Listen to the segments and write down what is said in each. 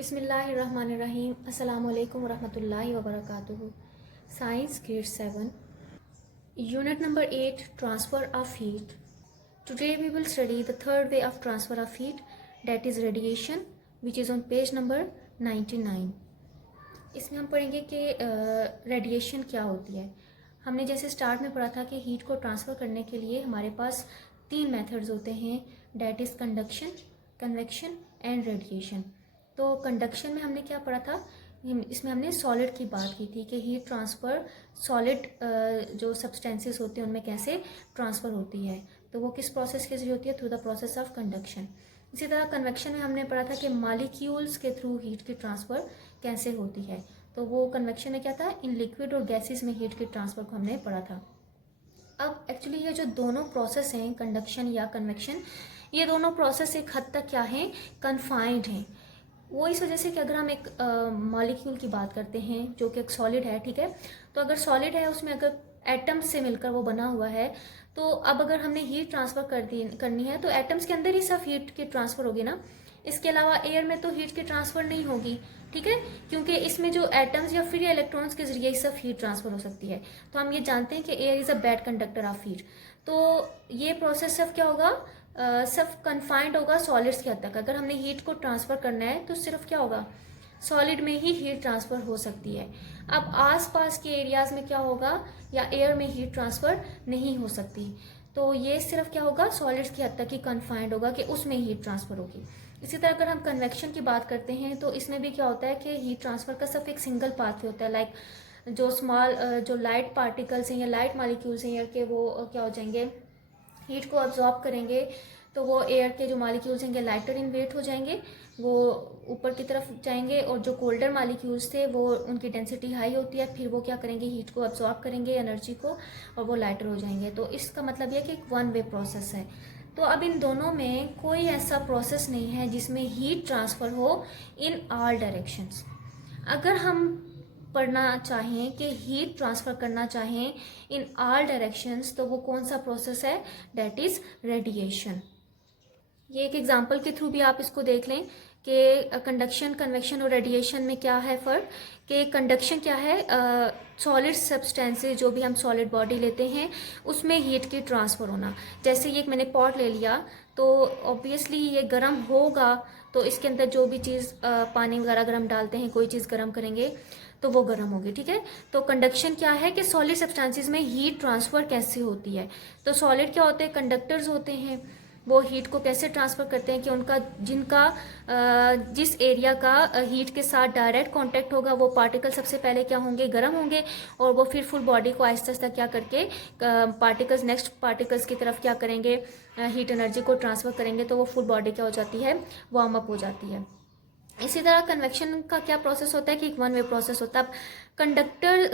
बिस्मिल्लाहिर्रहमानिर्रहीम अस्सलामुअलैकुम वरहमतुल्लाहि वबरकातुहू। Science grade 7 unit number 8 transfer of heat. Today we will study the third way of transfer of heat that is radiation which is on page number 99। इसमें हम पढ़ेंगे कि radiation क्या होती है। हमने जैसे स्टार्ट में पढ़ा था कि हीट को ट्रांसफ़र करने के लिए हमारे पास 3 मेथड्स होते हैं, that is conduction, convection and radiation. तो कंडक्शन में हमने क्या पढ़ा था, इसमें हमने सॉलिड की बात की थी कि हीट ट्रांसफ़र सॉलिड जो सब्सटेंसेस होते हैं उनमें कैसे ट्रांसफ़र होती है, तो वो किस प्रोसेस के जरिए होती है, through the process of conduction. इसी तरह कन्वेक्शन में हमने पढ़ा था कि मॉलिक्यूल्स के थ्रू हीट की ट्रांसफ़र कैसे होती है, तो वो कन्वेक्शन में क्या था, इन लिक्विड और गैसेस में हीट की ट्रांसफ़र को हमने पढ़ा था। अब एक्चुअली ये जो दोनों प्रोसेस हैं, कंडक्शन या कन्वेक्शन, ये दोनों प्रोसेस एक हद तक क्या हैं, कन्फाइंड हैं। वो इस वजह से कि अगर हम एक मॉलिक्यूल की बात करते हैं जो कि एक सॉलिड है, ठीक है, तो अगर सॉलिड है उसमें अगर एटम्स से मिलकर वो बना हुआ है, तो अब अगर हमने हीट ट्रांसफ़र करनी है तो एटम्स के अंदर ही सिर्फ हीट की ट्रांसफ़र होगी ना, इसके अलावा एयर में तो हीट की ट्रांसफ़र नहीं होगी, ठीक है, क्योंकि इसमें जो एटम्स या फिर इलेक्ट्रॉन्स के जरिए सिर्फ हीट ट्रांसफ़र हो सकती है। तो हम ये जानते हैं कि air is a bad conductor of heat. तो ये प्रोसेस सिर्फ क्या होगा, सिर्फ कन्फाइंड होगा सॉलिड्स की हद तक। अगर हमने हीट को ट्रांसफ़र करना है तो सिर्फ क्या होगा, सॉलिड में ही हीट ट्रांसफ़र हो सकती है। अब आसपास के एरियाज़ में क्या होगा, या एयर में हीट ट्रांसफ़र नहीं हो सकती, तो ये सिर्फ क्या होगा, सॉलिड्स की हद तक ही कन्फाइंड होगा कि उसमें हीट ट्रांसफ़र होगी। इसी तरह अगर हम कन्वेक्शन की बात करते हैं तो इसमें भी क्या होता है कि हीट ट्रांसफ़र का सिर्फ एक सिंगल पाथवे होता है, लाइक जो स्मॉल जो लाइट पार्टिकल्स हैं या लाइट मॉलिक्यूल्स हैं एयर के, वो क्या हो जाएंगे, हीट को अब्जॉर्ब करेंगे, तो वो एयर के जो मॉलिक्यूल्स हैं लाइटर इन वेट हो जाएंगे, वो ऊपर की तरफ जाएंगे, और जो कोल्डर मॉलिक्यूल्स थे वो उनकी डेंसिटी हाई होती है, फिर वो क्या करेंगे, हीट को अब्जॉर्ब करेंगे एनर्जी को, और वो लाइटर हो जाएंगे। तो इसका मतलब यह कि एक वन वे प्रोसेस है। तो अब इन दोनों में कोई ऐसा प्रोसेस नहीं है जिसमें हीट ट्रांसफ़र हो इन ऑल डायरेक्शंस। अगर हम पढ़ना चाहें कि हीट ट्रांसफ़र करना चाहें इन ऑल डायरेक्शंस, तो वो कौन सा प्रोसेस है, डेट इज़ रेडिएशन। ये एक एग्जांपल के थ्रू भी आप इसको देख लें कि कंडक्शन, कन्वेक्शन और रेडिएशन में क्या है फ़र्क। कि कंडक्शन क्या है, सॉलिड सब्सटेंसेस जो भी हम सॉलिड बॉडी लेते हैं उसमें हीट की ट्रांसफ़र होना। जैसे ये मैंने पॉट ले लिया तो ऑब्वियसली ये गर्म होगा, तो इसके अंदर जो भी चीज़ पानी वगैरह अगर हम डालते हैं, कोई चीज़ गर्म करेंगे तो वो गर्म होगी, ठीक है। तो कंडक्शन क्या है कि सॉलिड सब्सटेंसेस में हीट ट्रांसफ़र कैसे होती है। तो सॉलिड क्या होते हैं, कंडक्टर्स होते हैं, वो हीट को कैसे ट्रांसफ़र करते हैं कि उनका जिस एरिया का हीट के साथ डायरेक्ट कांटेक्ट होगा, वो पार्टिकल सबसे पहले क्या होंगे, गर्म होंगे, और वो फिर फुल बॉडी को आहिस्ता आहिस्ता क्या करके पार्टिकल्स, नेक्स्ट पार्टिकल्स की तरफ क्या करेंगे, हीट एनर्जी को ट्रांसफ़र करेंगे, तो वो फुल बॉडी क्या हो जाती है, वार्म अप हो जाती है। इसी तरह कन्वेक्शन का क्या प्रोसेस होता है कि एक वन वे प्रोसेस होता है। अब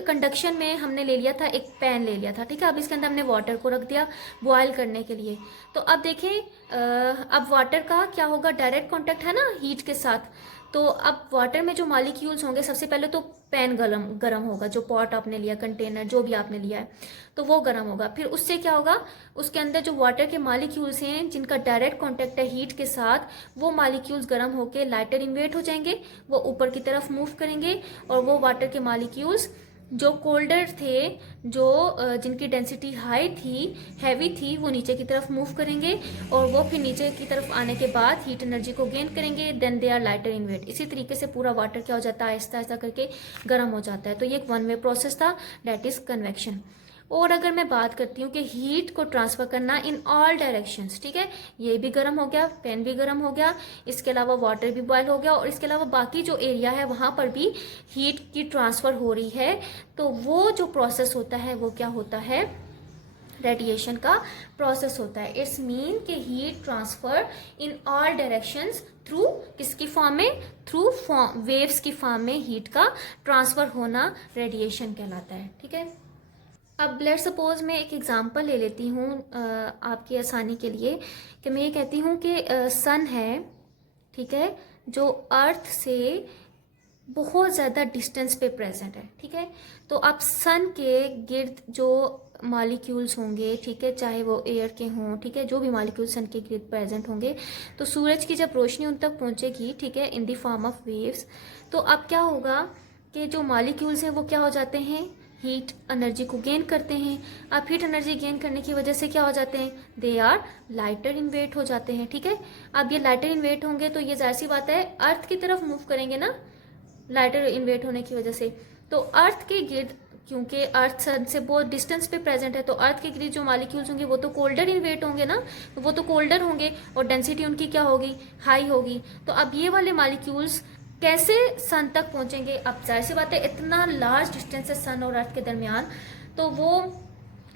कंडक्शन में हमने ले लिया था, एक पैन ले लिया था, ठीक है, अब इसके अंदर हमने वाटर को रख दिया बॉयल करने के लिए। तो अब देखें, अब वाटर का क्या होगा, डायरेक्ट कांटेक्ट है ना हीट के साथ, तो अब वाटर में जो मॉलिक्यूल्स होंगे, सबसे पहले तो पैन गरम होगा, जो पॉट आपने लिया, कंटेनर जो भी आपने लिया है, तो वो गरम होगा। फिर उससे क्या होगा, उसके अंदर जो वाटर के मॉलिक्यूल्स हैं जिनका डायरेक्ट कांटेक्ट है हीट के साथ, वो मॉलिक्यूल्स गर्म होकर लाइटर इन वेट हो जाएंगे, वो ऊपर की तरफ मूव करेंगे, और वो वाटर के मॉलिक्यूल्स जो कोल्डर थे, जो जिनकी डेंसिटी हाई थी, हैवी थी, वो नीचे की तरफ मूव करेंगे, और वो फिर नीचे की तरफ आने के बाद हीट एनर्जी को गेन करेंगे, then they are lighter in weight. इसी तरीके से पूरा वाटर क्या हो जाता है, आहिस्ता आहिस्ता करके गर्म हो जाता है। तो ये एक वन वे प्रोसेस था, डेट इज कन्वेक्शन। और अगर मैं बात करती हूँ कि हीट को ट्रांसफ़र करना इन ऑल डायरेक्शंस, ठीक है, ये भी गर्म हो गया, पैन भी गर्म हो गया, इसके अलावा वाटर भी बॉयल हो गया, और इसके अलावा बाकी जो एरिया है वहाँ पर भी हीट की ट्रांसफ़र हो रही है, तो वो जो प्रोसेस होता है वो क्या होता है, रेडिएशन का प्रोसेस होता है। इट्स मीन कि heat transfer in all directions through किसकी फॉर्म में, थ्रू वेव्स की फॉर्म में हीट का ट्रांसफ़र होना रेडिएशन कहलाता है, ठीक है। अब लेट्स सपोज मैं एक एग्जांपल ले लेती हूँ आपकी आसानी के लिए, कि मैं ये कहती हूँ कि सन है, ठीक है, जो अर्थ से बहुत ज़्यादा डिस्टेंस पे प्रेजेंट है, ठीक है। तो अब सन के गिर्द जो मॉलिक्यूल्स होंगे, ठीक है, चाहे वो एयर के हों, ठीक है, जो भी मॉलिक्यूल्स सन के इर्द प्रेजेंट होंगे, तो सूरज की जब रोशनी उन तक पहुंचेगी, ठीक है, in the form of waves, तो अब क्या होगा कि जो मॉलिक्यूल्स हैं वो क्या हो जाते हैं, हीट एनर्जी को गेन करते हैं। अब हीट एनर्जी गेन करने की वजह से क्या हो जाते हैं, they are lighter in weight हो जाते हैं, ठीक है। अब ये लाइटर इन वेट होंगे तो ये जाहिर सी बात है अर्थ की तरफ मूव करेंगे ना, लाइटर इन वेट होने की वजह से। तो अर्थ के गिर्द, क्योंकि अर्थ सन से बहुत डिस्टेंस पे प्रेजेंट है, तो अर्थ के गिर्द जो मॉलिक्यूल्स होंगे वो तो कोल्डर इन वेट होंगे ना, तो वो तो कोल्डर होंगे और डेंसिटी उनकी क्या होगी, हाई होगी। तो अब ये वाले मॉलिक्यूल्स कैसे सन तक पहुंचेंगे, अब जाहिर सी बात है इतना लार्ज डिस्टेंस है सन और अर्थ के दरमियान, तो वो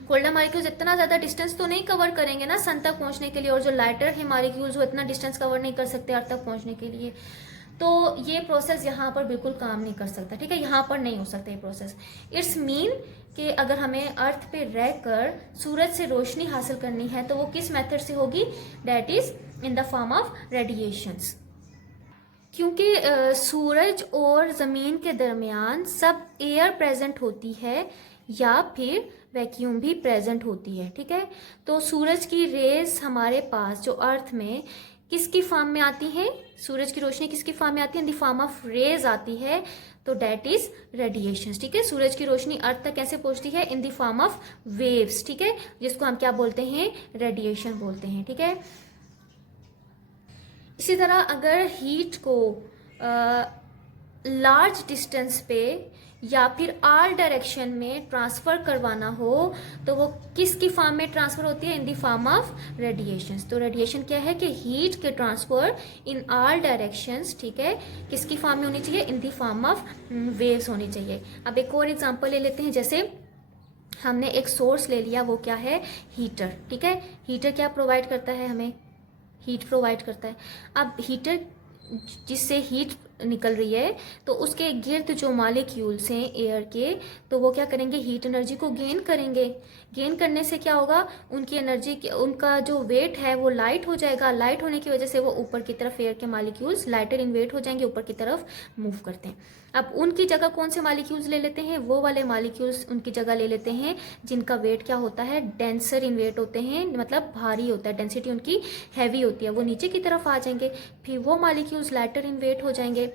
कोल्डर मॉलिक्यूल्स इतना ज्यादा डिस्टेंस तो नहीं कवर करेंगे ना सन तक पहुंचने के लिए, और जो लाइटर है मॉलिक्यूल्स वो इतना डिस्टेंस कवर नहीं कर सकते अर्थ तक पहुंचने के लिए। तो ये प्रोसेस यहाँ पर बिल्कुल काम नहीं कर सकता, ठीक है, यहाँ पर नहीं हो सकता ये प्रोसेस। इट्स मीन कि अगर हमें अर्थ पे रहकर सूरज से रोशनी हासिल करनी है तो वो किस मेथड से होगी, that is in the form of radiations. क्योंकि सूरज और ज़मीन के दरमियान सब एयर प्रेजेंट होती है या फिर वैक्यूम भी प्रेजेंट होती है, ठीक है। तो सूरज की रेज हमारे पास जो अर्थ में किसकी फॉर्म में आती है, सूरज की रोशनी किसकी फॉर्म में आती है, in the form of rays आती है, तो डेट इज रेडिएशंस, ठीक है। सूरज की रोशनी अर्थ तक कैसे पहुंचती है, in the form of waves, ठीक है, जिसको हम क्या बोलते हैं, रेडिएशन बोलते हैं, ठीक है। इसी तरह अगर हीट को लार्ज डिस्टेंस पे या फिर आल डायरेक्शन में ट्रांसफर करवाना हो तो वो किसकी फॉर्म में ट्रांसफर होती है, in the form of radiations. तो रेडिएशन क्या है कि हीट के ट्रांसफर इन आल डायरेक्शंस, ठीक है, किसकी फॉर्म में होनी चाहिए, इन द फॉर्म ऑफ वेव्स होनी चाहिए। अब एक और एग्जांपल ले लेते हैं, जैसे हमने एक सोर्स ले लिया, वो क्या है, हीटर, ठीक है। हीटर क्या प्रोवाइड करता है, हमें हीट प्रोवाइड करता है। अब हीटर जिससे हीट निकल रही है तो उसके गिर्द जो मॉलिक्यूल्स हैं एयर के, तो वो क्या करेंगे, हीट एनर्जी को गेन करेंगे। गेन करने से क्या होगा, उनकी एनर्जी, उनका जो वेट है वो लाइट हो जाएगा। लाइट होने की वजह से वो ऊपर की तरफ, एयर के मॉलिक्यूल्स लाइटर इन वेट हो जाएंगे, ऊपर की तरफ मूव करते हैं। अब उनकी जगह कौन से मॉलिक्यूल्स ले लेते हैं, वो वाले मॉलिक्यूल्स उनकी जगह ले लेते हैं जिनका वेट क्या होता है, डेंसर इन वेट होते हैं, मतलब भारी होता है, डेंसिटी उनकी हैवी होती है, वो नीचे की तरफ आ जाएंगे। फिर वो मॉलिक्यूल्स लाइटर इन वेट हो जाएंगे,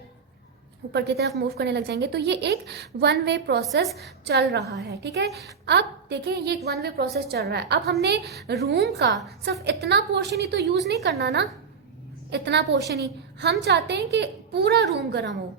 ऊपर की तरफ मूव करने लग जाएंगे। तो ये एक वन वे प्रोसेस चल रहा है, ठीक है। अब देखें ये एक वन वे प्रोसेस चल रहा है। अब हमने रूम का सिर्फ इतना पोर्शन ही तो यूज नहीं करना ना, इतना पोर्शन ही, हम चाहते हैं कि पूरा रूम गर्म हो।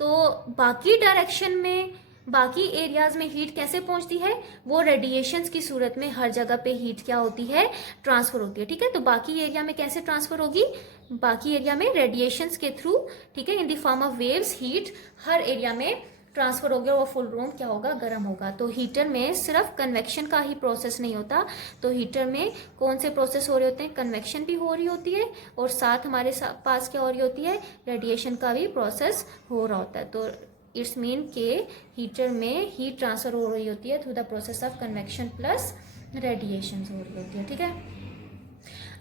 तो बाकी डायरेक्शन में, बाकी एरियाज में हीट कैसे पहुंचती है, वो रेडिएशंस की सूरत में हर जगह पे हीट क्या होती है, ट्रांसफर होती है, ठीक है। तो बाकी एरिया में कैसे ट्रांसफर होगी, बाकी एरिया में रेडिएशंस के थ्रू, ठीक है, in the form of waves heat her area में ट्रांसफर हो गया, वो फुल रूम क्या होगा, गर्म होगा। तो हीटर में सिर्फ कन्वेक्शन का ही प्रोसेस नहीं होता, तो हीटर में कौन से प्रोसेस हो रहे होते हैं, कन्वेक्शन भी हो रही होती है और साथ हमारे पास क्या हो रही होती है, रेडिएशन का भी प्रोसेस हो रहा होता है। तो इट्स मीन के हीटर में हीट ट्रांसफर हो रही होती है through the process of convection plus radiation हो रही होती है, ठीक है।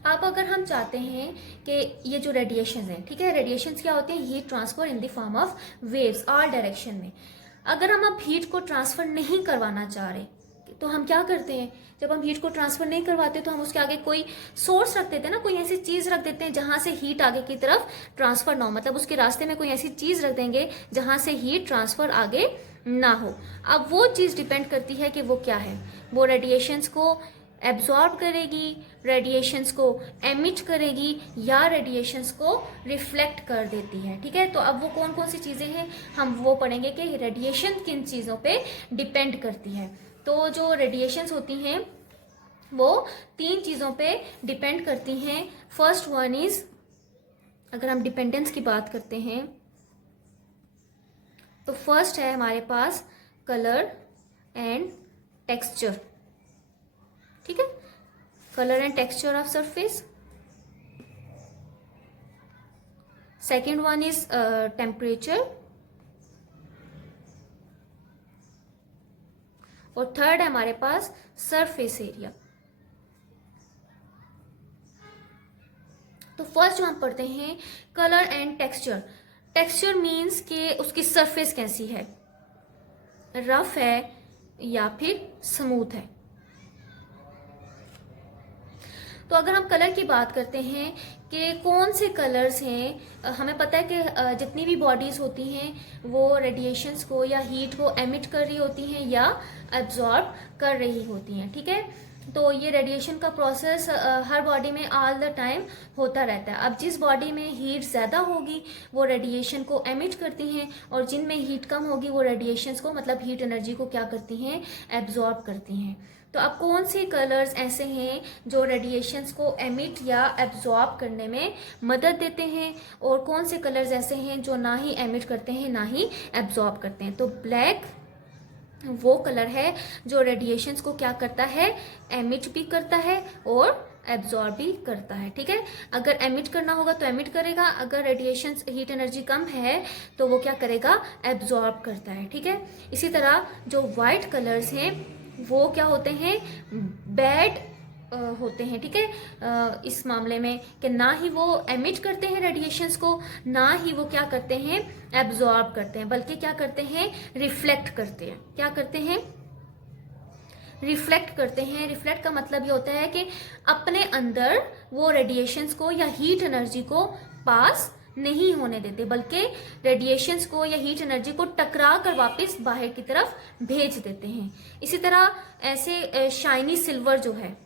अब अगर हम चाहते हैं कि ये जो रेडिएशन है, ठीक है, रेडिएशन क्या होते हैं, heat transfer in the form of waves all direction में। अगर हम अब हीट को ट्रांसफर नहीं करवाना चाह रहे तो हम क्या करते हैं, जब हम हीट को ट्रांसफर नहीं करवाते तो हम उसके आगे कोई सोर्स रख देते हैं ना, कोई ऐसी चीज रख देते हैं जहां से हीट आगे की तरफ ट्रांसफर ना हो, मतलब उसके रास्ते में कोई ऐसी चीज रख देंगे जहां से हीट ट्रांसफर आगे ना हो। अब वो चीज डिपेंड करती है कि वो क्या है, वो रेडिएशंस को एब्जॉर्ब करेगी, रेडिएशंस को एमिट करेगी या रेडिएशंस को रिफ्लेक्ट कर देती है, ठीक है। तो अब वो कौन कौन सी चीजें हैं, हम वो पढ़ेंगे कि रेडिएशन किन चीजों पे डिपेंड करती है। तो जो रेडिएशंस होती हैं वो 3 चीजों पे डिपेंड करती हैं। फर्स्ट वन इज, अगर हम डिपेंडेंस की बात करते हैं तो फर्स्ट है हमारे पास कलर एंड टेक्सचर, ठीक है, colour and texture of surface. Second one is temperature, और थर्ड है हमारे पास सरफेस एरिया। तो फर्स्ट जो हम पढ़ते हैं colour and texture. Texture means कि उसकी सरफेस कैसी है, रफ है या फिर स्मूथ है, तो अगर हम कलर की बात करते हैं कि कौन से कलर्स हैं, हमें पता है कि जितनी भी बॉडीज़ होती हैं वो रेडिएशंस को या हीट को एमिट कर रही होती हैं या एब्जॉर्ब कर रही होती हैं, ठीक है। तो ये रेडिएशन का प्रोसेस हर बॉडी में ऑल द टाइम होता रहता है। अब जिस बॉडी में हीट ज़्यादा होगी वो रेडिएशन को एमिट करती हैं, और जिनमें हीट कम होगी वो रेडिएशंस को, मतलब हीट एनर्जी को क्या करती हैं, एब्जॉर्ब करती हैं। तो अब कौन से कलर्स ऐसे हैं जो रेडिएशंस को एमिट या एब्जॉर्ब करने में मदद देते हैं, और कौन से कलर्स ऐसे हैं जो ना ही एमिट करते हैं ना ही एब्जॉर्ब करते हैं। तो ब्लैक वो कलर है जो रेडिएशंस को क्या करता है, एमिट भी करता है और एब्जॉर्ब भी करता है, ठीक है। अगर एमिट करना होगा तो एमिट करेगा, अगर रेडिएशंस हीट एनर्जी कम है तो वो क्या करेगा, एब्जॉर्ब करता है, ठीक है। इसी तरह जो वाइट कलर्स हैं वो क्या होते हैं, बैड होते हैं, ठीक है। इस मामले में कि ना ही वो एमिट करते हैं रेडिएशंस को, ना ही वो क्या करते हैं, एब्जॉर्ब करते हैं, बल्कि क्या करते हैं, रिफ्लेक्ट करते हैं। क्या करते हैं, रिफ्लेक्ट करते हैं। रिफ्लेक्ट का मतलब ये होता है कि अपने अंदर वो रेडिएशंस को या हीट एनर्जी को पास नहीं होने देते, बल्कि रेडिएशंस को या हीट एनर्जी को टकरा कर वापस बाहर की तरफ भेज देते हैं। इसी तरह ऐसे शाइनी सिल्वर जो है,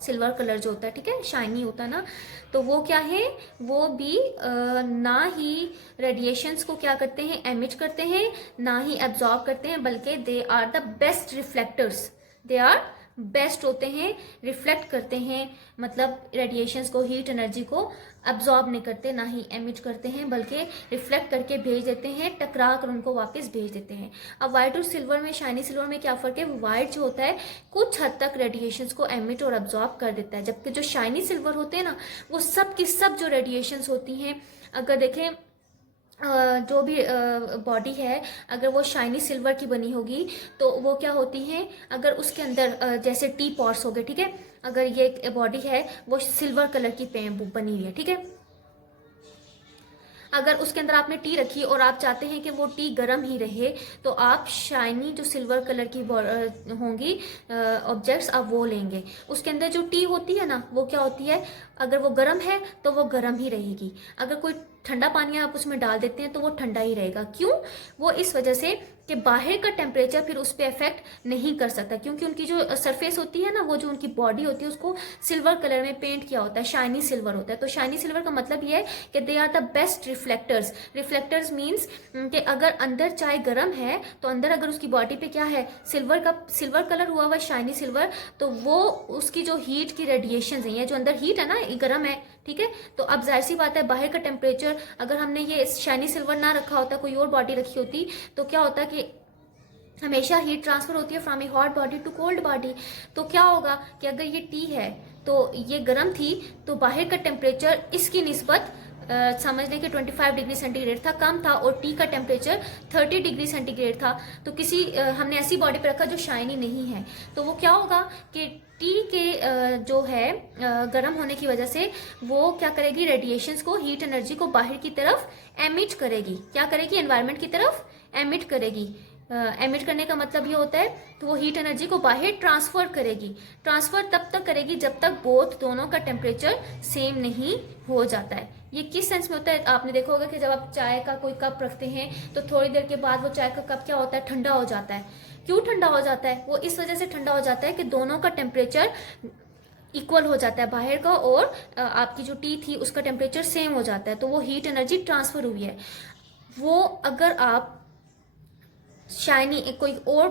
सिल्वर कलर जो होता है, ठीक है, शाइनी होता है ना, तो वो क्या है, वो भी ना ही रेडिएशंस को क्या करते हैं, एमिट करते हैं, ना ही एब्जॉर्ब करते हैं, बल्कि they are the best reflectors. They are best होते हैं, रिफ्लेक्ट करते हैं, मतलब रेडिएशंस को, हीट एनर्जी को अब्जॉर्ब नहीं करते, ना ही एमिट करते हैं, बल्कि रिफ्लेक्ट करके भेज देते हैं, टकरा कर उनको वापस भेज देते हैं। अब वाइट और सिल्वर में, शाइनी सिल्वर में क्या फर्क है, वाइट जो होता है कुछ हद तक रेडिएशंस को एमिट और अब्जॉर्ब कर देता है, जबकि जो शाइनी सिल्वर होते हैं ना, वो सब की सब जो रेडिएशंस होती हैं, अगर देखें जो भी बॉडी है अगर वो शाइनी सिल्वर की बनी होगी तो वो क्या होती है, अगर उसके अंदर जैसे टी पॉट्स हो गए, ठीक है, अगर ये बॉडी है वो सिल्वर कलर की बनी हुई है, ठीक है, अगर उसके अंदर आपने टी रखी और आप चाहते हैं कि वो टी गर्म ही रहे तो आप शाइनी जो सिल्वर कलर की होंगी ऑब्जेक्ट्स आप वो लेंगे। उसके अंदर जो टी होती है ना वो क्या होती है, अगर वो गर्म है तो वो गर्म ही रहेगी, अगर कोई ठंडा पानी आप उसमें डाल देते हैं तो वो ठंडा ही रहेगा। क्यों, वो इस वजह से कि बाहर का टेम्परेचर फिर उस पर इफेक्ट नहीं कर सकता, क्योंकि उनकी जो सरफेस होती है ना, वो जो उनकी बॉडी होती है उसको सिल्वर कलर में पेंट किया होता है, शाइनी सिल्वर होता है। तो शाइनी सिल्वर का मतलब ये है कि they are the best reflectors. Reflectors means कि अगर अंदर चाय गर्म है तो अंदर अगर उसकी बॉडी पे क्या है, सिल्वर कलर हुआ हुआ शाइनी सिल्वर, तो वो उसकी जो हीट की रेडिएशन है, जो अंदर हीट है ना, ये गर्म है, ठीक है। तो अब जाहिर सी बात है बाहर का टेम्परेचर, अगर हमने ये शाइनी सिल्वर ना रखा होता, कोई और बॉडी रखी होती, तो क्या होता कि हमेशा हीट ट्रांसफर होती है from a hot body to cold body. तो क्या होगा कि अगर ये टी है तो ये गर्म थी, तो बाहर का टेम्परेचर इसकी निस्बत समझ लें कि 25 डिग्री सेंटीग्रेड था, कम था, और टी का टेम्परेचर 30 डिग्री सेंटीग्रेड था। तो किसी हमने ऐसी बॉडी पर रखा जो शाइनी नहीं है, तो वो क्या होगा कि टी के जो है गर्म होने की वजह से वो क्या करेगी, रेडिएशंस को, हीट एनर्जी को बाहर की तरफ एमिट करेगी। क्या करेगी, एनवायरनमेंट की तरफ एमिट करेगी। एमिट करने का मतलब ये होता है तो वो हीट एनर्जी को बाहर ट्रांसफर करेगी। ट्रांसफर तब तक करेगी जब तक बोथ दोनों का टेम्परेचर सेम नहीं हो जाता है। ये किस सेंस में होता है, आपने देखा होगा कि जब आप चाय का कोई कप रखते हैं तो थोड़ी देर के बाद वो चाय का कप क्या होता है, ठंडा हो जाता है। क्यों ठंडा हो जाता है, वो इस वजह से ठंडा हो जाता है कि दोनों का टेम्परेचर इक्वल हो जाता है, बाहर का और आपकी जो टी थी उसका टेम्परेचर सेम हो जाता है, तो वो हीट एनर्जी ट्रांसफर हुई है। वो अगर आप शाइनी कोई और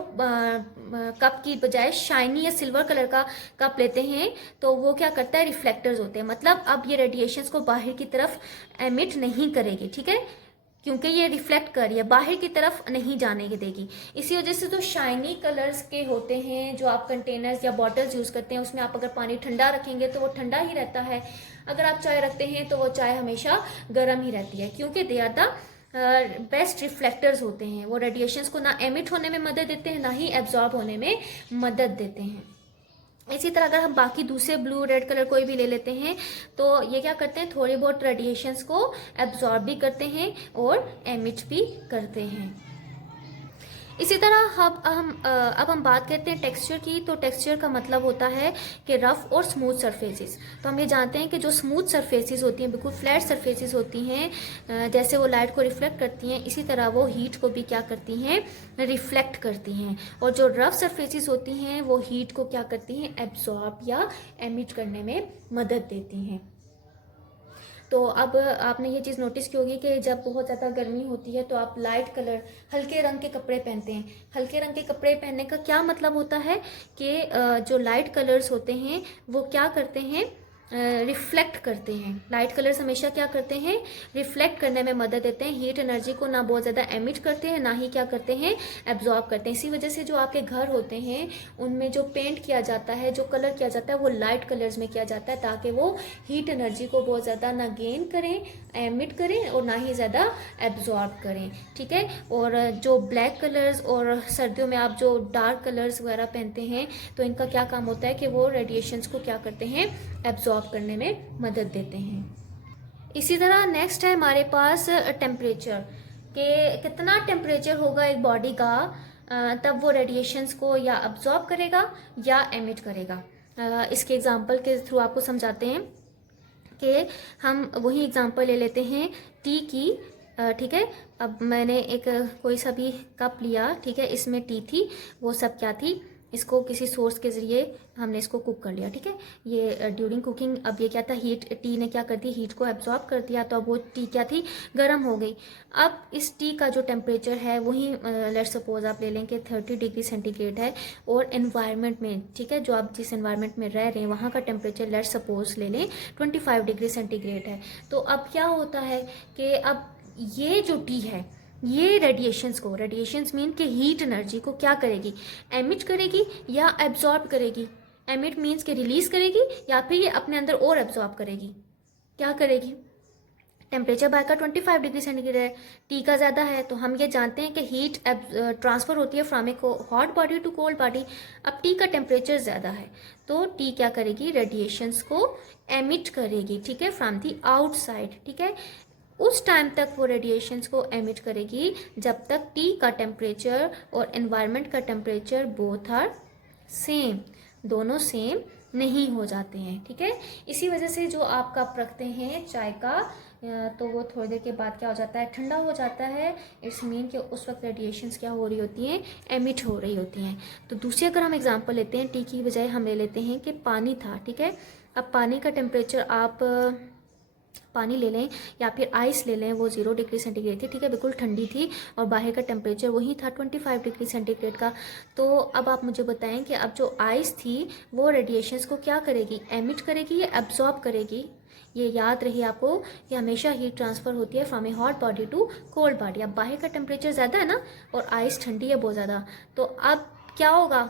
कप की बजाय शाइनी या सिल्वर कलर का कप लेते हैं तो वो क्या करता है, रिफ्लेक्टर्स होते हैं, मतलब अब ये रेडिएशंस को बाहर की तरफ एमिट नहीं करेगी, ठीक है, क्योंकि ये रिफ्लेक्ट कर रही है, बाहर की तरफ नहीं जाने की देगी। इसी वजह से तो शाइनी कलर्स के होते हैं जो आप कंटेनर्स या बॉटल्स यूज करते हैं, उसमें आप अगर पानी ठंडा रखेंगे तो वो ठंडा ही रहता है, अगर आप चाय रखते हैं तो वो चाय हमेशा गर्म ही रहती है, क्योंकि they are the best reflectors होते हैं। वो रेडिएशंस को ना एमिट होने में मदद देते हैं, ना ही एब्जॉर्ब होने में मदद देते हैं। इसी तरह अगर हम बाकी दूसरे ब्लू रेड कलर कोई भी ले लेते हैं तो ये क्या करते हैं, थोड़े बहुत रेडिएशंस को एब्जॉर्ब भी करते हैं और एमिट भी करते हैं। इसी तरह अब हम बात करते हैं टेक्सचर की। तो टेक्सचर का मतलब होता है कि रफ़ और स्मूथ सरफेसेस। तो हम ये जानते हैं कि जो स्मूथ सरफेसेस होती हैं, बिल्कुल फ्लैट सरफेसेस होती हैं, जैसे वो लाइट को रिफ्लेक्ट करती हैं, इसी तरह वो हीट को भी क्या करती हैं, रिफ्लेक्ट करती हैं। और जो रफ़ सरफेसेस होती हैं वो हीट को क्या करती हैं, एब्जॉर्ब या एमिट करने में मदद देती हैं। तो अब आपने ये चीज़ नोटिस की होगी कि जब बहुत ज़्यादा गर्मी होती है तो आप लाइट कलर, हल्के रंग के कपड़े पहनते हैं। हल्के रंग के कपड़े पहनने का क्या मतलब होता है कि जो लाइट कलर्स होते हैं वो क्या करते हैं, रिफ्लेक्ट करते हैं। लाइट कलर्स हमेशा क्या करते हैं, रिफ्लेक्ट करने में मदद देते हैं। हीट एनर्जी को ना बहुत ज़्यादा एमिट करते हैं, ना ही क्या करते हैं, एब्जॉर्ब करते हैं। इसी वजह से जो आपके घर होते हैं उनमें जो पेंट किया जाता है, जो कलर किया जाता है, वो लाइट कलर्स में किया जाता है, ताकि वो हीट एनर्जी को बहुत ज़्यादा ना गेन करें, एमिट करें, और ना ही ज़्यादा एब्जॉर्ब करें। ठीक है। और जो ब्लैक कलर्स और सर्दियों में आप जो डार्क कलर्स वगैरह पहनते हैं तो इनका क्या काम होता है कि वो रेडिएशंस को क्या करते हैं, एब्जॉर्ब करने में मदद देते हैं। इसी तरह नेक्स्ट है हमारे पास टेम्परेचर, कि कितना टेम्परेचर होगा एक बॉडी का तब वो रेडिएशंस को या अब्जॉर्ब करेगा या एमिट करेगा। इसके एग्जांपल के थ्रू आपको समझाते हैं कि हम वही एग्जांपल ले लेते हैं टी की। ठीक है। अब मैंने एक कोई सा भी कप लिया, ठीक है, इसमें टी थी, वो सब क्या थी, इसको किसी सोर्स के ज़रिए हमने इसको कुक कर लिया। ठीक है। ये ड्यूरिंग कुकिंग अब ये क्या था, हीट, टी ने क्या कर दी, हीट को एब्जॉर्ब कर दिया, तो अब वो टी क्या थी, गर्म हो गई। अब इस टी का जो टेम्परेचर है वही लेट सपोज आप ले लें कि 30 डिग्री सेंटीग्रेड है, और एनवायरनमेंट में, ठीक है, जो आप जिस एनवायरनमेंट में रह रहे हैं वहाँ का टेम्परेचर लेट सपोज ले लें 25 डिग्री सेंटीग्रेड है। तो अब क्या होता है कि अब ये जो टी है ये रेडिएशंस मीन कि हीट एनर्जी को क्या करेगी, एमिट करेगी या एब्जॉर्ब करेगी। एमिट मीन्स कि रिलीज करेगी, या फिर ये अपने अंदर और एब्जॉर्ब करेगी। क्या करेगी, टेम्परेचर बाहर का 25 डिग्री सेंटीग्रेड है, टी का ज़्यादा है, तो हम ये जानते हैं कि हीट ट्रांसफ़र होती है from a hot body to cold body. अब टी का टेम्परेचर ज़्यादा है तो टी क्या करेगी, रेडिएशंस को एमिट करेगी, ठीक है, फ्रॉम दी आउटसाइड। ठीक है। उस टाइम तक वो रेडिएशंस को एमिट करेगी जब तक टी का टेम्परेचर और एनवायरनमेंट का टेम्परेचर बोथ आर सेम, दोनों सेम नहीं हो जाते हैं। ठीक है। इसी वजह से जो आप कप रखते हैं चाय का, तो वो थोड़ी देर के बाद क्या हो जाता है, ठंडा हो जाता है। इट्स मीन कि उस वक्त रेडिएशंस क्या हो रही होती हैं, एमिट हो रही होती हैं। तो दूसरी अगर हम एग्जांपल लेते हैं, टी की बजाय हम ले लेते हैं कि पानी था। ठीक है। अब पानी का टेम्परेचर आप पानी ले लें या फिर आइस ले लें, वो 0 डिग्री सेंटीग्रेड थी, ठीक है, बिल्कुल ठंडी थी, और बाहर का टेम्परेचर वही था 25 डिग्री सेंटीग्रेड का। तो अब आप मुझे बताएं कि अब जो आइस थी वो रेडिएशंस को क्या करेगी, एमिट करेगी या एब्जॉर्ब करेगी। ये याद रही आपको कि हमेशा हीट ट्रांसफ़र होती है from a hot body to cold body. अब बाहर का टेम्परेचर ज़्यादा है ना, और आइस ठंडी है बहुत ज़्यादा, तो अब क्या होगा,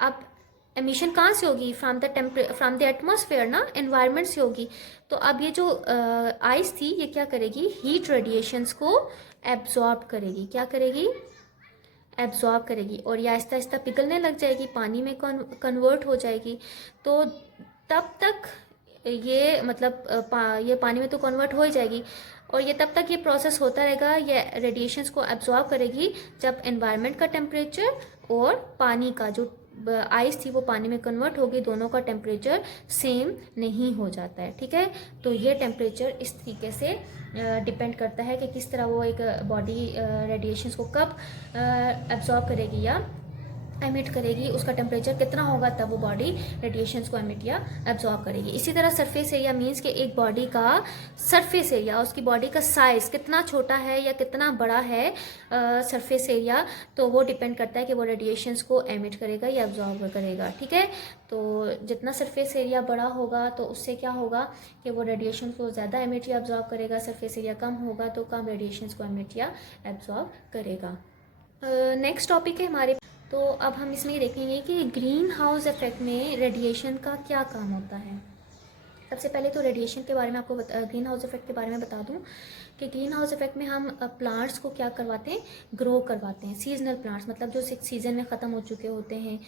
अब एमिशन कहाँ से होगी, फ्रॉम द एटमॉस्फेयर ना, एनवायरनमेंट से होगी। तो अब ये जो आइस थी ये क्या करेगी, हीट रेडिएशंस को एब्जॉर्ब करेगी। क्या करेगी, एब्जॉर्ब करेगी, और ये आहिस्ता आहिस्ता पिघलने लग जाएगी, पानी में कन्वर्ट हो जाएगी। तो तब तक ये मतलब ये पानी में तो कन्वर्ट हो ही जाएगी, और ये तब तक ये प्रोसेस होता रहेगा, ये रेडिएशंस को एब्जॉर्ब करेगी जब एनवायरनमेंट का टेम्परेचर और पानी का जो आइस थी वो पानी में कन्वर्ट होगी, दोनों का टेम्परेचर सेम नहीं हो जाता है। ठीक है। तो ये टेम्परेचर इस तरीके से डिपेंड करता है कि किस तरह वो एक बॉडी रेडिएशंस को कब एब्जॉर्ब करेगी या एमिट करेगी, उसका टेम्परेचर कितना होगा तब वो बॉडी रेडिएशंस को एमिट या एब्जॉर्ब करेगी। इसी तरह सरफेस एरिया मीन्स कि एक बॉडी का सरफेस एरिया, उसकी बॉडी का साइज कितना छोटा है या कितना बड़ा है सरफेस एरिया, तो वो डिपेंड करता है कि वो रेडिएशंस को एमिट करेगा या एब्जॉर्ब करेगा। ठीक है। तो जितना सरफेस एरिया बड़ा होगा तो उससे क्या होगा कि वो रेडिएशन को ज़्यादा एमिट या एब्जॉर्ब करेगा, सरफेस एरिया कम होगा तो कम रेडिएशंस को एमिट या एब्जॉर्ब करेगा। नेक्स्ट टॉपिक है हमारे, तो अब हम इसमें देखेंगे कि ग्रीन हाउस इफेक्ट में रेडिएशन का क्या काम होता है। सबसे पहले तो रेडिएशन के बारे में आपको ग्रीन हाउस इफेक्ट के बारे में बता दूं कि ग्रीन हाउस इफेक्ट में हम प्लांट्स को क्या करवाते हैं, ग्रो करवाते हैं। सीजनल प्लांट्स मतलब जो सीजन में ख़त्म हो चुके होते हैं,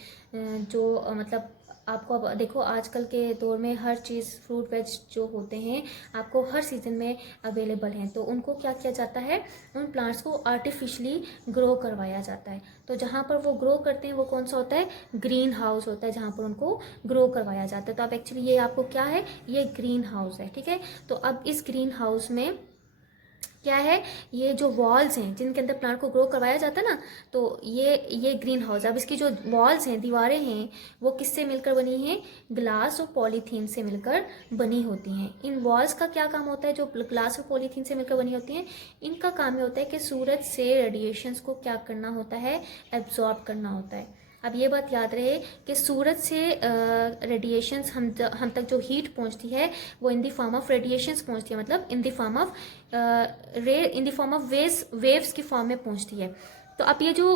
जो मतलब आपको अब देखो आजकल के दौर में हर चीज़ फ्रूट वेज जो होते हैं आपको हर सीज़न में अवेलेबल हैं, तो उनको क्या किया जाता है, उन प्लांट्स को आर्टिफिशियली ग्रो करवाया जाता है। तो जहाँ पर वो ग्रो करते हैं वो कौन सा होता है, ग्रीन हाउस होता है, जहाँ पर उनको ग्रो करवाया जाता है। तो अब एक्चुअली ये आपको क्या है, ये ग्रीन हाउस है, ठीक है। तो अब इस ग्रीन हाउस में क्या है, ये जो वॉल्स हैं जिनके अंदर प्लांट को ग्रो करवाया जाता है ना, तो ये ग्रीन हाउस। अब इसकी जो वॉल्स हैं, दीवारें हैं, वो किससे मिलकर बनी हैं, ग्लास और पॉलीथीन से मिलकर बनी होती हैं। इन वॉल्स का क्या काम होता है, जो ग्लास और पॉलीथीन से मिलकर बनी होती हैं, इनका काम ये होता है कि सूरज से रेडिएशंस को क्या करना होता है, एब्जॉर्ब करना होता है। अब ये बात याद रहे कि सूरज से रेडिएशंस हम तक जो हीट पहुंचती है वो इन द फॉर्म ऑफ रेडिएशंस पहुंचती है, मतलब इन द फॉर्म ऑफ वेव्स की फॉर्म में पहुंचती है। तो अब ये जो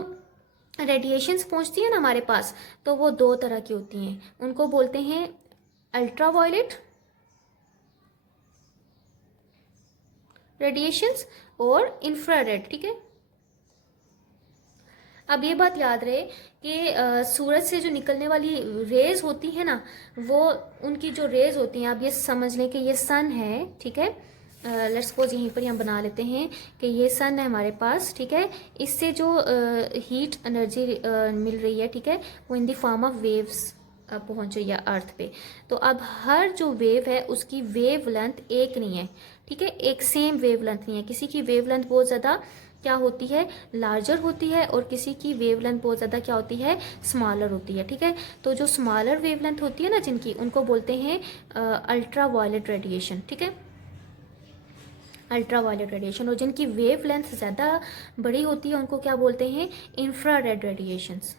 रेडिएशंस पहुंचती है ना हमारे पास, तो वो दो तरह की होती हैं, उनको बोलते हैं अल्ट्रावायलेट रेडिएशंस और इंफ्रारेड, ठीक है। अब ये बात याद रहे कि सूरज से जो निकलने वाली रेज होती है ना, वो उनकी जो रेज होती हैं, आप ये समझ लें कि ये सन है, ठीक है। लेट्स सपोज यहीं पर हम बना लेते हैं कि ये सन है हमारे पास, ठीक है। इससे जो हीट एनर्जी मिल रही है, ठीक है, वो इन द फॉर्म ऑफ वेव्स पहुंच रही है अर्थ पे। तो अब हर जो वेव है उसकी वेव लेंथ एक नहीं है, ठीक है, एक सेम वेव लेंथ नहीं है। किसी की वेव लेंथ बहुत ज़्यादा क्या होती है, लार्जर होती है, और किसी की वेवलेंथ बहुत ज़्यादा क्या होती है, स्मॉलर होती है, ठीक है। तो जो स्मॉलर वेवलेंथ होती है ना जिनकी, उनको बोलते हैं अल्ट्रा वायलेट रेडिएशन, ठीक है, अल्ट्रा वायलेट रेडिएशन। और जिनकी वेवलेंथ ज़्यादा बड़ी होती है उनको क्या बोलते हैं, इंफ्रारेड रेडिएशंस,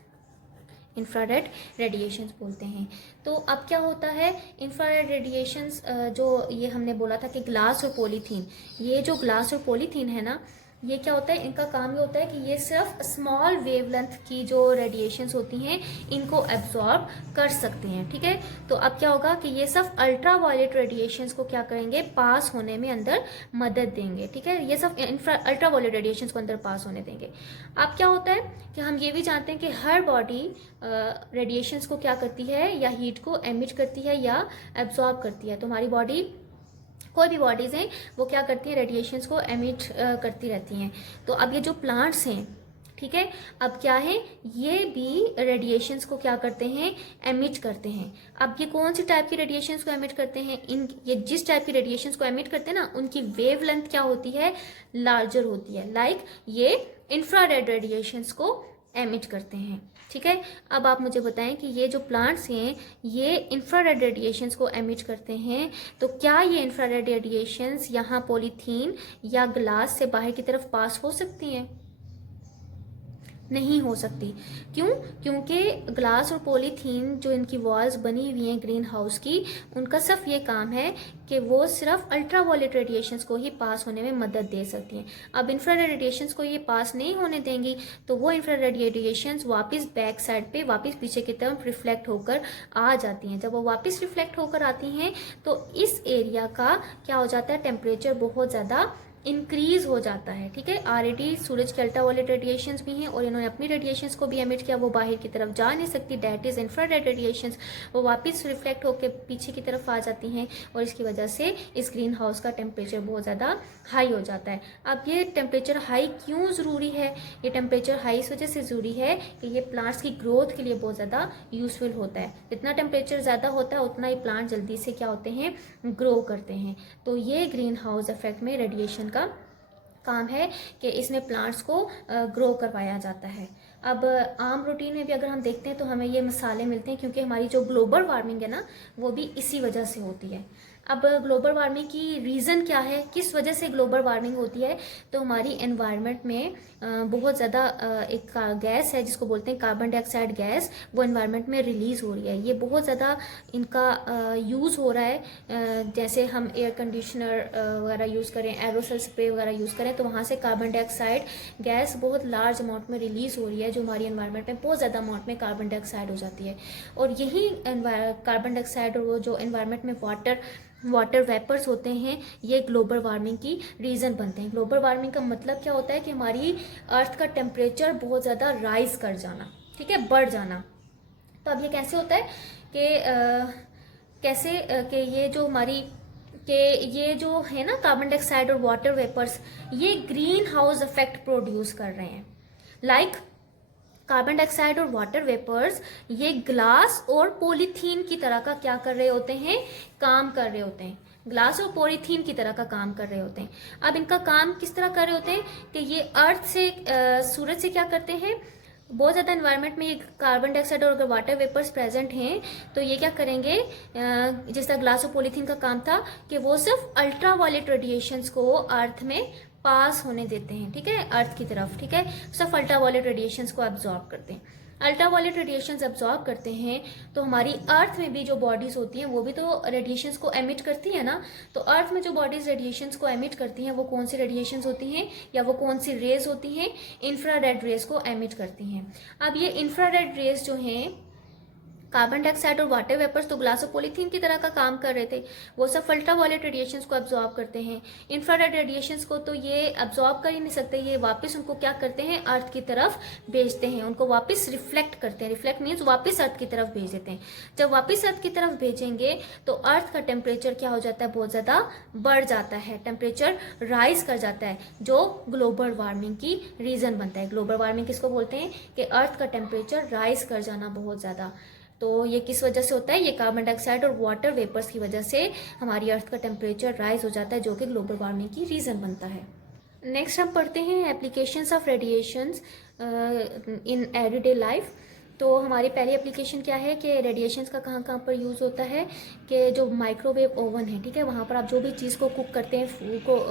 इंफ्रारेड रेडिएशंस बोलते हैं। तो अब क्या होता है, इंफ्रारेड रेडिएशंस जो ये हमने बोला था कि ग्लास और पॉलीथीन, ये जो ग्लास और पॉलीथीन है ना, ये क्या होता है, इनका काम ये होता है कि ये सिर्फ स्मॉल वेवलेंथ की जो रेडिएशंस होती हैं इनको एब्जॉर्ब कर सकते हैं, ठीक है। तो अब क्या होगा कि ये सिर्फ अल्ट्रा वायलेट रेडिएशंस को क्या करेंगे, पास होने में अंदर मदद देंगे, ठीक है। ये सिर्फ अल्ट्रा वायलेट रेडिएशंस को अंदर पास होने देंगे। अब क्या होता है कि हम ये भी जानते हैं कि हर बॉडी रेडिएशंस को क्या करती है, या हीट को एमिट करती है या एब्जॉर्ब करती है। तो हमारी बॉडी, कोई भी बॉडीज हैं, वो क्या करती है, रेडिएशंस को एमिट करती रहती हैं। तो अब ये जो प्लांट्स हैं, ठीक है, अब क्या है, ये भी रेडिएशंस को क्या करते हैं, एमिट करते हैं। अब ये कौन सी टाइप की रेडिएशंस को एमिट करते हैं, ये जिस टाइप की रेडिएशंस को एमिट करते हैं ना, उनकी वेवलेंथ क्या होती है, लार्जर होती है। लाइक ये इंफ्रारेड रेडिएशंस को एमिट करते हैं, ठीक है। अब आप मुझे बताएं कि ये जो प्लांट्स हैं ये इंफ्रारेड रेडिएशंस को एमिट करते हैं, तो क्या ये इंफ्रारेड रेडिएशंस यहाँ पॉलीथीन या ग्लास से बाहर की तरफ पास हो सकती हैं, नहीं हो सकती। क्यों, क्योंकि ग्लास और पॉलीथीन जो इनकी वॉल्स बनी हुई हैं ग्रीन हाउस की, उनका सिर्फ ये काम है कि वो सिर्फ अल्ट्रा वायलेट रेडिएशंस को ही पास होने में मदद दे सकती हैं। अब इंफ्रारेड रेडिएशंस को ये पास नहीं होने देंगी, तो वो इंफ्रारेड रेडिएशंस वापस बैक साइड पे, वापस पीछे की तरफ रिफ्लेक्ट होकर आ जाती हैं। जब वो वापस रिफ्लेक्ट होकर आती हैं तो इस एरिया का क्या हो जाता है, टेम्परेचर बहुत ज़्यादा इंक्रीज हो जाता है, ठीक है। ऑलरेडी सूरज के अल्ट्रावायलेट रेडिएशंस भी हैं और इन्होंने अपनी रेडिएशंस को भी एमिट किया, वो बाहर की तरफ जा नहीं सकती, दैट इज इंफ्रारेड रेडिएशंस। वो वापस रिफ्लेक्ट होकर पीछे की तरफ आ जाती हैं और इसकी वजह से इस ग्रीन हाउस का टेम्परेचर बहुत ज़्यादा हाई हो जाता है। अब ये टेम्परेचर हाई क्यों ज़रूरी है, ये टेम्परेचर हाई इस वजह से ज़रूरी है कि ये प्लांट्स की ग्रोथ के लिए बहुत ज़्यादा यूजफुल होता है। जितना टेम्परेचर ज़्यादा होता है उतना ही प्लांट जल्दी से क्या होते हैं, ग्रो करते हैं। तो ये ग्रीन हाउस इफेक्ट में रेडिएशन का काम है कि इसमें प्लांट्स को ग्रो करवाया जाता है। अब आम रूटीन में भी अगर हम देखते हैं तो हमें ये मिसालें मिलती हैं, क्योंकि हमारी जो ग्लोबल वार्मिंग है ना, वो भी इसी वजह से होती है। अब ग्लोबल वार्मिंग की रीज़न क्या है, किस वजह से ग्लोबल वार्मिंग होती है, तो हमारी एनवायरनमेंट में बहुत ज़्यादा एक गैस है जिसको बोलते हैं कार्बन डाइऑक्साइड गैस, वो एनवायरनमेंट में रिलीज़ हो रही है। ये बहुत ज़्यादा इनका यूज़ हो रहा है। जैसे हम एयर कंडीशनर वगैरह यूज़ करें, एरोसल स्प्रे वगैरह यूज़ करें, तो वहाँ से कार्बन डाइऑक्साइड गैस बहुत लार्ज अमाउंट में रिलीज़ हो रही है, जो हमारी एनवायरनमेंट में बहुत ज़्यादा अमाउंट में कार्बन डाइऑक्साइड हो जाती है। और यही कार्बन डाइऑक्साइड और वो जो एनवायरनमेंट में वाटर वेपर्स होते हैं, ये ग्लोबल वार्मिंग की रीज़न बनते हैं। ग्लोबल वार्मिंग का मतलब क्या होता है कि हमारी अर्थ का टेम्परेचर बहुत ज़्यादा राइज कर जाना, ठीक है, बढ़ जाना। तो अब ये कैसे होता है कि कैसे कि ये जो हमारी कि ये जो है ना कार्बन डाइऑक्साइड और वाटर वेपर्स, ये ग्रीन हाउस इफेक्ट प्रोड्यूस कर रहे हैं। लाइक कार्बन डाइऑक्साइड और वाटर वेपर्स ये ग्लास और पॉलीथीन की तरह का क्या कर रहे होते हैं, काम कर रहे होते हैं। ग्लास और पॉलीथीन की तरह का काम कर रहे होते हैं। अब इनका काम किस तरह कर रहे होते हैं कि ये अर्थ से सूरज से क्या करते हैं, बहुत ज़्यादा एनवायरनमेंट में ये कार्बन डाइऑक्साइड और अगर वाटर वेपर्स प्रेजेंट हैं तो ये क्या करेंगे, जिस तरह ग्लास और पॉलीथीन का काम था कि वो सिर्फ अल्ट्रा वायलेट रेडिएशंस को अर्थ में पास होने देते हैं, ठीक है, अर्थ की तरफ, ठीक है, सिर्फ अल्ट्रा वायलेट रेडिएशंस को एब्जॉर्ब करते हैं। अल्ट्रा वायलेट रेडिएशंस एब्जॉर्ब करते हैं तो हमारी अर्थ में भी जो बॉडीज होती हैं वो भी तो रेडिएशंस को एमिट करती है ना। तो अर्थ में जो बॉडीज रेडिएशंस को एमिट करती हैं वो कौन सी रेडिएशंस होती हैं या वो कौन सी रेज होती हैं, इंफ्रारेड रेज को एमिट करती हैं। अब ये इंफ्रारेड रेज जो हैं, कार्बन डाइऑक्साइड और वाटर वेपर्स तो ग्लास और पॉलीथीन की तरह का काम कर रहे थे, वो सब अल्ट्रा वायलेट रेडिएशंस को एब्जॉर्ब करते हैं। इंफ्रारेड रेडिएशंस को तो ये एब्जॉर्ब कर ही नहीं सकते, ये वापस उनको क्या करते हैं, अर्थ की तरफ भेजते हैं, उनको वापस रिफ्लेक्ट करते हैं। रिफ्लेक्ट मीन्स वापस अर्थ की तरफ भेज देते हैं। जब वापस अर्थ की तरफ भेजेंगे तो अर्थ का टेम्परेचर क्या हो जाता है, बहुत ज़्यादा बढ़ जाता है, टेम्परेचर राइज कर जाता है, जो ग्लोबल वार्मिंग की रीज़न बनता है। ग्लोबल वार्मिंग किसको बोलते हैं कि अर्थ का टेम्परेचर राइज कर जाना बहुत ज़्यादा। तो ये किस वजह से होता है, ये कार्बन डाइऑक्साइड और वाटर वेपर्स की वजह से हमारी अर्थ का टेम्परेचर राइज हो जाता है, जो कि ग्लोबल वार्मिंग की रीज़न बनता है। नेक्स्ट हम पढ़ते हैं applications of radiations in everyday life. तो हमारी पहली एप्लीकेशन क्या है कि रेडिएशंस का कहाँ कहाँ पर यूज़ होता है, कि जो माइक्रोवेव ओवन है, ठीक है, वहाँ पर आप जो भी चीज़ को कुक करते हैं,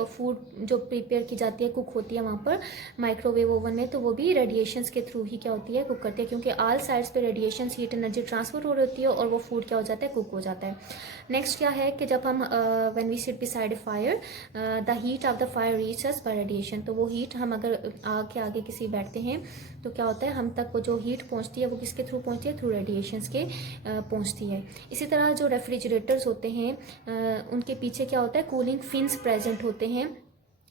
फूड जो प्रिपेयर की जाती है, कुक होती है वहाँ पर माइक्रोवेव ओवन में, तो वो भी रेडिएशंस के थ्रू ही क्या होती है, कुक करती है, क्योंकि ऑल साइड्स पे रेडिएशंस हीट एनर्जी ट्रांसफर हो रही होती है और वो फूड क्या हो जाता है, कुक हो जाता है। नेक्स्ट क्या है कि जब हम when we sit beside a fire the heat of the fire reach us by radiation, तो वो हीट हम अगर आग के आगे किसी बैठते हैं तो क्या होता है, हम तक वो जो हीट पहुंचती है वो किसके थ्रू पहुंचती है, थ्रू रेडिएशंस के पहुंचती है। इसी तरह जो रेफ्रिजरेटर्स होते हैं उनके पीछे क्या होता है, कूलिंग फिन्स प्रेजेंट होते हैं।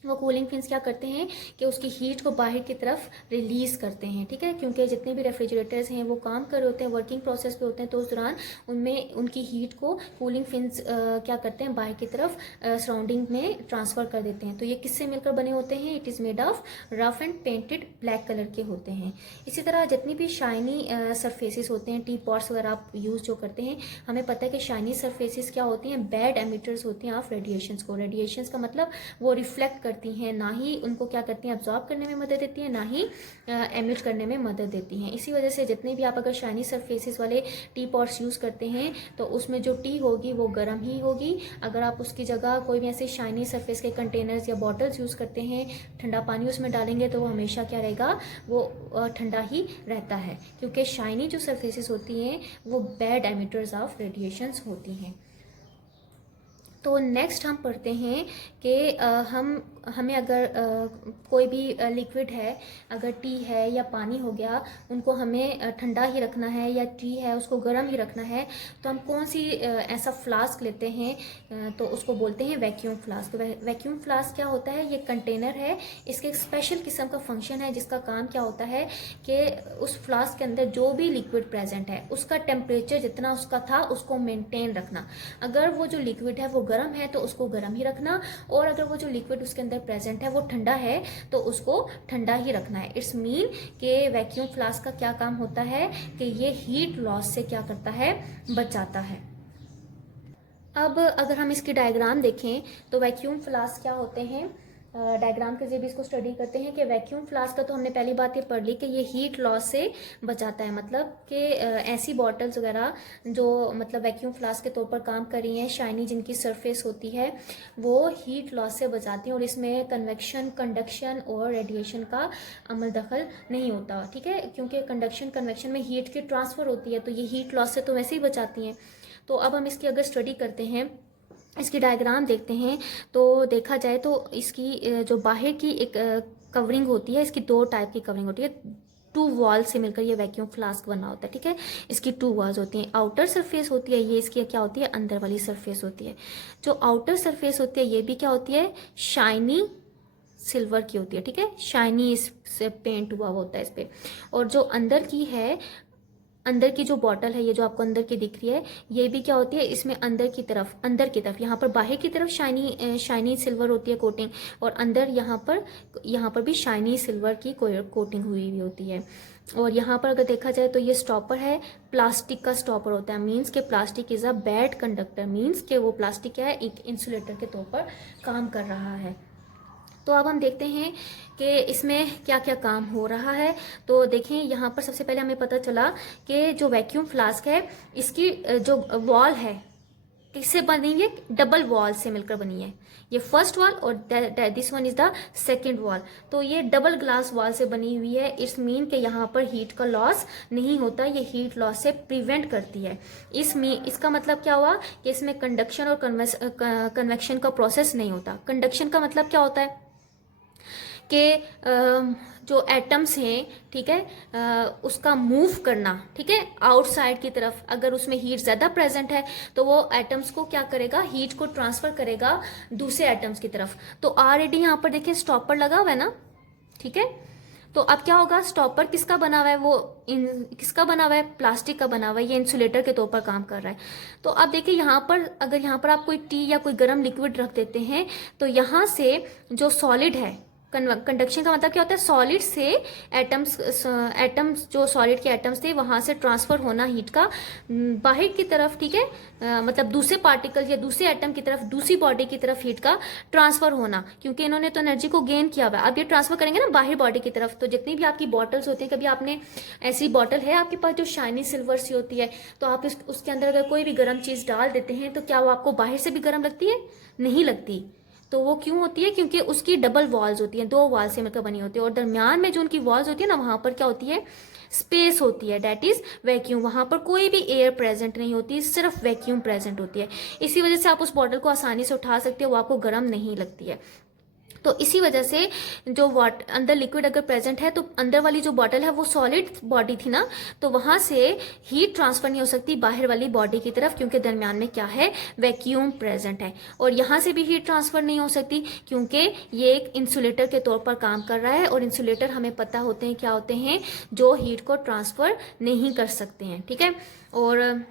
वो कूलिंग फिन्स क्या करते हैं कि उसकी हीट को बाहर की तरफ रिलीज करते हैं, ठीक है, क्योंकि जितने भी रेफ्रिजरेटर्स हैं वो काम कर रहे होते हैं, वर्किंग प्रोसेस पे होते हैं, तो उस दौरान उनमें उनकी हीट को कूलिंग फिन्स क्या करते हैं, बाहर की तरफ सराउंडिंग में ट्रांसफ़र कर देते हैं। तो ये किससे मिलकर बने होते हैं, it is made of rough and painted black colour के होते हैं। इसी तरह जितनी भी शाइनी सरफेसेस होते हैं, टी पॉट्स वगैरह आप यूज़ जो करते हैं, हमें पता है कि शाइनी सरफेसेस क्या होती हैं, बैड एमिटर्स होती हैं ऑफ रेडिएशंस को। रेडिएशंस का मतलब वो रिफ्लेक्ट करती हैं, ना ही उनको क्या करती हैं, अब्जॉर्ब करने में मदद देती हैं, ना ही एमिट करने में मदद देती हैं। इसी वजह से जितने भी आप अगर शाइनी सरफेसेस वाले टी पॉट्स यूज़ करते हैं तो उसमें जो टी होगी वो गर्म ही होगी। अगर आप उसकी जगह कोई भी ऐसे शाइनी सरफेस के कंटेनर्स या बॉटल्स यूज़ करते हैं, ठंडा पानी उसमें डालेंगे तो वो हमेशा क्या रहेगा, वो ठंडा ही रहता है, क्योंकि शाइनी जो सरफेसेस होती हैं वो बैड एमिटर्स ऑफ रेडिएशंस होती हैं। तो नेक्स्ट हम पढ़ते हैं कि हमें अगर कोई भी लिक्विड है, अगर टी है या पानी हो गया, उनको हमें ठंडा ही रखना है, या टी है उसको गर्म ही रखना है, तो हम कौन सी ऐसा फ्लास्क लेते हैं, तो उसको बोलते हैं वैक्यूम फ्लास्क। वैक्यूम फ्लास्क क्या होता है, ये कंटेनर है, इसके एक स्पेशल किस्म का फंक्शन है जिसका काम क्या होता है कि उस फ्लास्क के अंदर जो भी लिक्विड प्रेजेंट है उसका टेम्परेचर जितना उसका था उसको मेंटेन रखना। अगर वो जो लिक्विड है वो गर्म है तो उसको गर्म ही रखना, और अगर वो जो लिक्विड उसके अंदर प्रेजेंट है वो ठंडा है तो उसको ठंडा ही रखना है। इट्स मीन कि वैक्यूम फ्लास्क का क्या काम होता है कि ये हीट लॉस से क्या करता है, बचाता है। अब अगर हम इसकी डायग्राम देखें तो वैक्यूम फ्लास्क क्या होते हैं, डायग्राम के जरिए भी इसको स्टडी करते हैं कि वैक्यूम फ्लास्क का तो हमने पहली बात ये पढ़ ली कि ये हीट लॉस से बचाता है। मतलब कि ऐसी बॉटल्स वगैरह जो मतलब वैक्यूम फ्लास्क के तौर पर काम कर रही हैं, शाइनी जिनकी सरफेस होती है, वो हीट लॉस से बचाती हैं और इसमें कन्वेक्शन, कंडक्शन और रेडिएशन का अमल दखल नहीं होता, ठीक है, क्योंकि कंडक्शन कन्वेक्शन में हीट की ट्रांसफ़र होती है, तो ये हीट लॉस से तो वैसे ही बचाती हैं। तो अब हम इसकी अगर स्टडी करते हैं, इसकी डायग्राम देखते हैं, तो देखा जाए तो इसकी जो बाहर की एक कवरिंग होती है, इसकी दो टाइप की कवरिंग होती है, टू वॉल से मिलकर ये वैक्यूम फ्लास्क बना होता है, ठीक है। इसकी टू वॉल्स होती हैं, आउटर सरफेस होती है, ये इसकी क्या होती है, अंदर वाली सरफेस होती है। जो आउटर सरफेस होती है ये भी क्या होती है, शाइनी सिल्वर की होती है, ठीक है, शाइनी इस पेंट हुआ होता है इस पर। और जो अंदर की है, अंदर की जो बॉटल है, ये जो आपको अंदर की दिख रही है, ये भी क्या होती है, इसमें अंदर की तरफ यहाँ पर बाहर की तरफ शाइनी सिल्वर होती है कोटिंग, और अंदर यहाँ पर भी शाइनी सिल्वर की कोटिंग हुई हुई होती है। और यहाँ पर अगर देखा जाए तो ये स्टॉपर है, प्लास्टिक का स्टॉपर होता है, मीन्स के plastic is a bad conductor, means के वो प्लास्टिक क्या है, एक इंसुलेटर के तौर पर काम कर रहा है। तो अब हम देखते हैं कि इसमें क्या क्या काम हो रहा है। तो देखें यहाँ पर सबसे पहले हमें पता चला कि जो वैक्यूम फ्लास्क है, इसकी जो वॉल है किससे बनी है, डबल वॉल से मिलकर बनी है। ये फर्स्ट वॉल और this one is the second wall. तो ये डबल ग्लास वॉल से बनी हुई है। इट्स मीन कि यहाँ पर हीट का लॉस नहीं होता, ये हीट लॉस से प्रिवेंट करती है। इसका मतलब क्या हुआ कि इसमें कंडक्शन और कन्वेक्शन का प्रोसेस नहीं होता। कंडक्शन का मतलब क्या होता है कि जो एटम्स हैं, ठीक है, उसका मूव करना, ठीक है, आउटसाइड की तरफ। अगर उसमें हीट ज़्यादा प्रेजेंट है तो वो एटम्स को क्या करेगा, हीट को ट्रांसफर करेगा दूसरे एटम्स की तरफ। तो ऑलरेडी यहाँ पर देखिए स्टॉपर लगा हुआ है ना, ठीक है। तो अब क्या होगा, स्टॉपर किसका बना हुआ है, वो किसका बना हुआ है, प्लास्टिक का बना हुआ है, ये इंसुलेटर के तौर पर काम कर रहा है। तो अब देखिए यहाँ पर अगर यहाँ पर आप कोई टी या कोई गर्म लिक्विड रख देते हैं तो यहाँ से जो सॉलिड है, कंडक्शन का मतलब क्या होता है, सॉलिड से एटम्स जो सॉलिड के एटम्स थे वहां से ट्रांसफर होना हीट का बाहर की तरफ, ठीक है, मतलब दूसरे पार्टिकल या दूसरे एटम की तरफ, दूसरी बॉडी की तरफ हीट का ट्रांसफर होना, क्योंकि इन्होंने तो एनर्जी को गेन किया हुआ है। अब ये ट्रांसफर करेंगे ना बाहर बॉडी की तरफ। तो जितनी भी आपकी बॉटल्स होती है, कभी आपने ऐसी बॉटल है आपके पास जो शाइनी सिल्वर सी होती है, तो आप उसके अंदर अगर कोई भी गर्म चीज डाल देते हैं तो क्या वो आपको बाहर से भी गर्म लगती है, नहीं लगती। तो वो क्यों होती है, क्योंकि उसकी डबल वॉल्स होती हैं, दो वॉल से मिलकर बनी होती है, और दरमियान में जो उनकी वॉल्स होती है ना, वहां पर क्या होती है, स्पेस होती है, डेट इज वैक्यूम। वहां पर कोई भी एयर प्रेजेंट नहीं होती, सिर्फ वैक्यूम प्रेजेंट होती है। इसी वजह से आप उस बॉटल को आसानी से उठा सकते हो, वो आपको गर्म नहीं लगती है। तो इसी वजह से जो अंदर लिक्विड अगर प्रेजेंट है तो अंदर वाली जो बॉटल है वो सॉलिड बॉडी थी ना, तो वहां से हीट ट्रांसफर नहीं हो सकती बाहर वाली बॉडी की तरफ, क्योंकि दरमियान में क्या है, वैक्यूम प्रेजेंट है। और यहाँ से भी हीट ट्रांसफर नहीं हो सकती क्योंकि ये एक इंसुलेटर के तौर पर काम कर रहा है, और इंसुलेटर हमें पता होते हैं क्या होते हैं, जो हीट को ट्रांसफर नहीं कर सकते हैं, ठीक है। और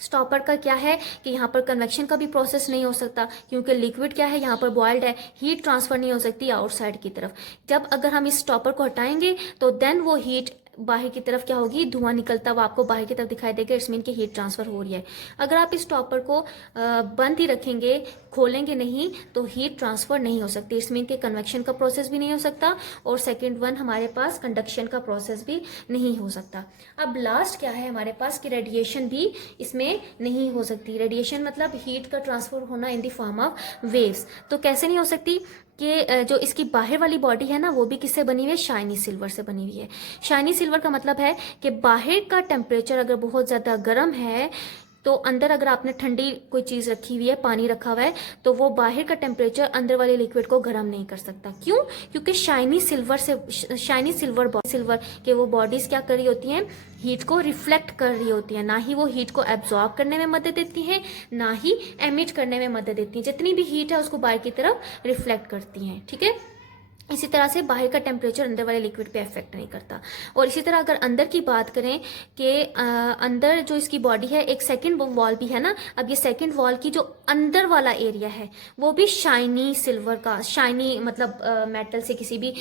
स्टॉपर का क्या है कि यहाँ पर कन्वेक्शन का भी प्रोसेस नहीं हो सकता, क्योंकि लिक्विड क्या है, यहाँ पर बॉइल्ड है, हीट ट्रांसफर नहीं हो सकती आउटसाइड की तरफ। जब अगर हम इस स्टॉपर को हटाएंगे तो देन वो हीट बाहर की तरफ क्या होगी, धुआं निकलता हुआ आपको बाहर की तरफ दिखाई देगा। इट्स मीन की हीट ट्रांसफर हो रही है। अगर आप इस स्टॉपर को बंद ही रखेंगे, खोलेंगे नहीं, तो हीट ट्रांसफर नहीं हो सकती। इट्स मीन के कन्वेक्शन का प्रोसेस भी नहीं हो सकता, और सेकंड वन हमारे पास कंडक्शन का प्रोसेस भी नहीं हो सकता। अब लास्ट क्या है हमारे पास कि रेडिएशन भी इसमें नहीं हो सकती। रेडिएशन मतलब हीट का ट्रांसफर होना इन द फॉर्म ऑफ वेव्स। तो कैसे नहीं हो सकती कि जो इसकी बाहर वाली बॉडी है ना, वो भी किससे बनी हुई है, शाइनी सिल्वर से बनी हुई है। शाइनी सिल्वर का मतलब है कि बाहर का टेम्परेचर अगर बहुत ज़्यादा गर्म है तो अंदर अगर आपने ठंडी कोई चीज़ रखी हुई है, पानी रखा हुआ है, तो वो बाहर का टेम्परेचर अंदर वाले लिक्विड को गर्म नहीं कर सकता। क्यों? क्योंकि शाइनी सिल्वर के वो बॉडीज क्या कर रही होती हैं, हीट को रिफ्लेक्ट कर रही होती है, ना ही वो हीट को एब्जॉर्ब करने में मदद देती हैं, ना ही एमिट करने में मदद देती हैं। जितनी भी हीट है उसको बाहर की तरफ रिफ्लेक्ट करती हैं, ठीक है। इसी तरह से बाहर का टेम्परेचर अंदर वाले लिक्विड पे इफेक्ट नहीं करता। और इसी तरह अगर अंदर की बात करें कि अंदर जो इसकी बॉडी है, एक सेकंड वॉल भी है ना, अब ये सेकंड वॉल की जो अंदर वाला एरिया है वो भी शाइनी सिल्वर का, शाइनी मतलब मेटल से किसी भी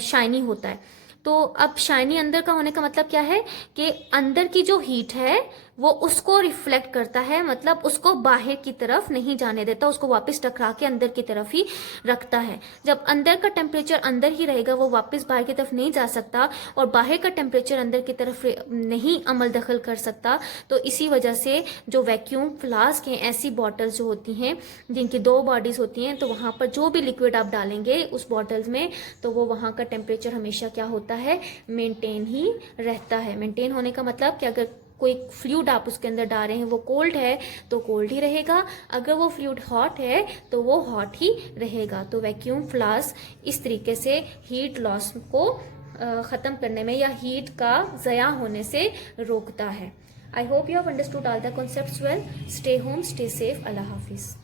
शाइनी होता है। तो अब शाइनी अंदर का होने का मतलब क्या है कि अंदर की जो हीट है वो उसको रिफ्लेक्ट करता है, मतलब उसको बाहर की तरफ नहीं जाने देता, उसको वापस टकरा के अंदर की तरफ ही रखता है। जब अंदर का टेम्परेचर अंदर ही रहेगा, वो वापस बाहर की तरफ नहीं जा सकता, और बाहर का टेम्परेचर अंदर की तरफ नहीं अमल दखल कर सकता। तो इसी वजह से जो वैक्यूम फ्लास्क हैं, ऐसी बॉटल्स जो होती हैं जिनकी दो बॉडीज होती हैं, तो वहाँ पर जो भी लिक्विड आप डालेंगे उस बॉटल्स में, तो वो वहाँ का टेम्परेचर हमेशा क्या होता है, मेंटेन ही रहता है। मेंटेन होने का मतलब कि अगर कोई फ्लूइड आप उसके अंदर डाल रहे हैं, वो कोल्ड है तो कोल्ड ही रहेगा, अगर वो फ्लूइड हॉट है तो वो हॉट ही रहेगा। तो वैक्यूम फ्लास्क इस तरीके से हीट लॉस को ख़त्म करने में या हीट का ज़या होने से रोकता है। I hope you have understood all the concepts well. Stay home, stay safe. Allah हाफिज़।